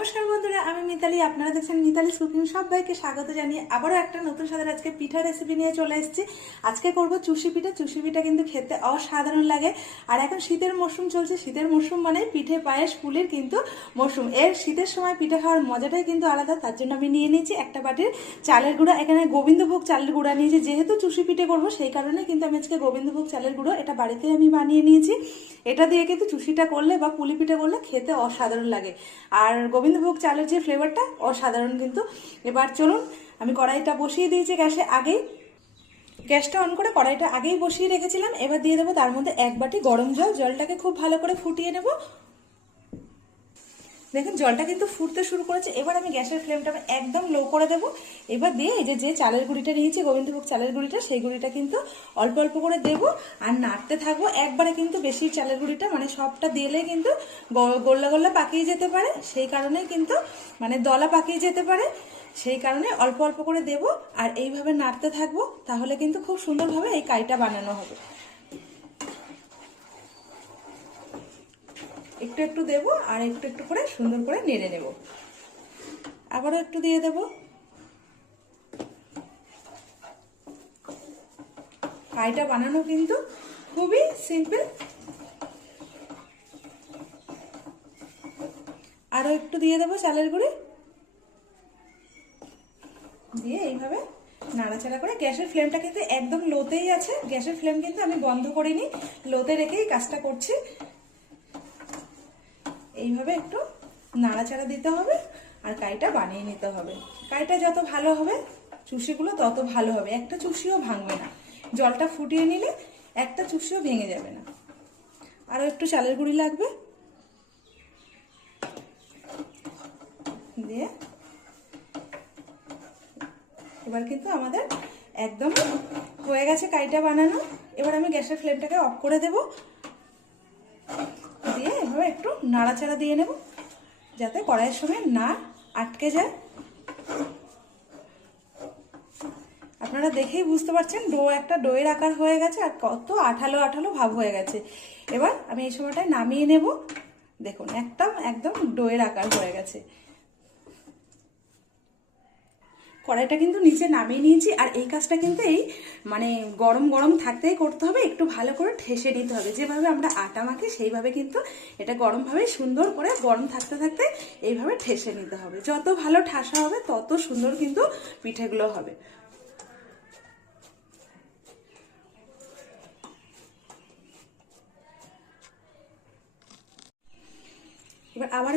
নমস্কার বন্ধুরা, আমি মিতালি। আপনারা দেখছেন মিতালি কুকিং। সবাইকে স্বাগত জানিয়ে আবারও একটা নতুন স্বাদের আজকে পিঠা রেসিপি নিয়ে চলে এসেছি। আজকে করব চুষি পিঠা। চুষি পিঠা কিন্তু খেতে অসাধারণ লাগে। আর এখন শীতের মরশুম চলছে। শীতের মরশুম মানে পিঠে পায়েস পুলির কিন্তু মরশুম। এর শীতের সময় পিঠে খাওয়ার মজাটাই কিন্তু আলাদা। তার জন্য আমি নিয়ে নিয়েছি একটা বাটির চালের গুঁড়া। এখানে গোবিন্দভোগ চালের গুঁড়া নিয়েছি। যেহেতু চুষি পিঠে করবো সেই কারণে কিন্তু আমি আজকে গোবিন্দভোগ চালের গুঁড়ো এটা বাড়িতে আমি বানিয়ে নিয়েছি। এটা দিয়ে কিন্তু চুষিটা করলে বা পুলি পিঠে করলে খেতে অসাধারণ লাগে। আর গোবিন্দভোগ চালের যে ফ্লেভারটা অসাধারণ কিন্তু। এবার চলুন, আমি কড়াইটা বসিয়ে দিয়েছি গ্যাসে আগেই। গ্যাসটা অন করে কড়াইটা আগেই বসিয়ে রেখেছিলাম। এবার দিয়ে দেবো তার মধ্যে এক বাটি গরম জল। জলটাকে খুব ভালো করে ফুটিয়ে নেব। দেখুন জলটা কিন্তু ফুটতে শুরু করেছে। এবার আমি গ্যাসের ফ্লেমটা একদম লো করে দেবো। এবার দিয়ে এই যে চালের গুঁড়িটা নিয়েছি, গোবিন্দভোগ চালের গুঁড়িটা, সেই গুঁড়িটা কিন্তু অল্প অল্প করে দেবো আর নাড়তে থাকবো। একবারে কিন্তু বেশি চালের গুঁড়িটা মানে সবটা দিলে কিন্তু গোল্লা গোল্লা পাকিয়ে যেতে পারে। সেই কারণেই কিন্তু মানে দলা পাকিয়ে যেতে পারে। সেই কারণে অল্প অল্প করে দেবো আর এইভাবে নাড়তে থাকবো। তাহলে কিন্তু খুব সুন্দরভাবে এই কাইটা বানানো হবে। একটু একটু দেবো আর একটু একটু করে সুন্দর করে নেড়ে নেব। আবারও একটু দিয়ে দেব। কাইটা বানানো কিন্তু খুবই সিম্পল। আরো একটু দিয়ে দেবো চালের গুঁড়ি দিয়ে এইভাবে নাড়াচাড়া করে গ্যাসের ফ্লেমটা কিন্তু একদম লোতেই আছে। গ্যাসের ফ্লেম কিন্তু আমি বন্ধ করিনি, লোতে রেখেই কাজটা করছি। এইভাবে একটু নাড়াচাড়া দিতে হবে আর কাইটা বানিয়ে নিতে হবে। কাইটা যত ভালো হবে চুষিগুলো তত ভালো হবে। একটা চুষিও ভাঙবে না। জলটা ফুটিয়ে নিলে একটা চুষিও ভেঙে যাবে না। আরও একটু চালের গুঁড়ি লাগবে। দিয়ে এবার কিন্তু আমাদের একদম হয়ে গেছে কাইটা বানানো। এবার আমি গ্যাসের ফ্লেমটাকে অফ করে দেব। দিয়ে এভাবে একটু নাড়াচাড়া দিয়ে নেব যাতে কড়াইয়ের সঙ্গে না আটকে যায়। আপনারা দেখেই বুঝতে পারছেন একটা ডোয়ের আকার হয়ে গেছে আর কত আঠালো আঠালো ভাব হয়ে গেছে। এবার আমি এই সময়টায় নামিয়ে নেব। দেখুন একদম ডোয়ের আকার হয়ে গেছে। কড়াইটা কিন্তু নিচে নামিয়ে নিয়েছি। আর এই কাজটা কিন্তু এই মানে গরম গরম থাকতেই করতে হবে। একটু ভালো করে ঠেসে নিতে হবে। যেভাবে আমরা আটা মাখি সেইভাবে কিন্তু এটা গরমভাবে সুন্দর করে গরম থাকতে থাকতে এইভাবে ঠেসে নিতে হবে। যত ভালো ঠাসা হবে তত সুন্দর কিন্তু পিঠেগুলো হবে। এবার আবার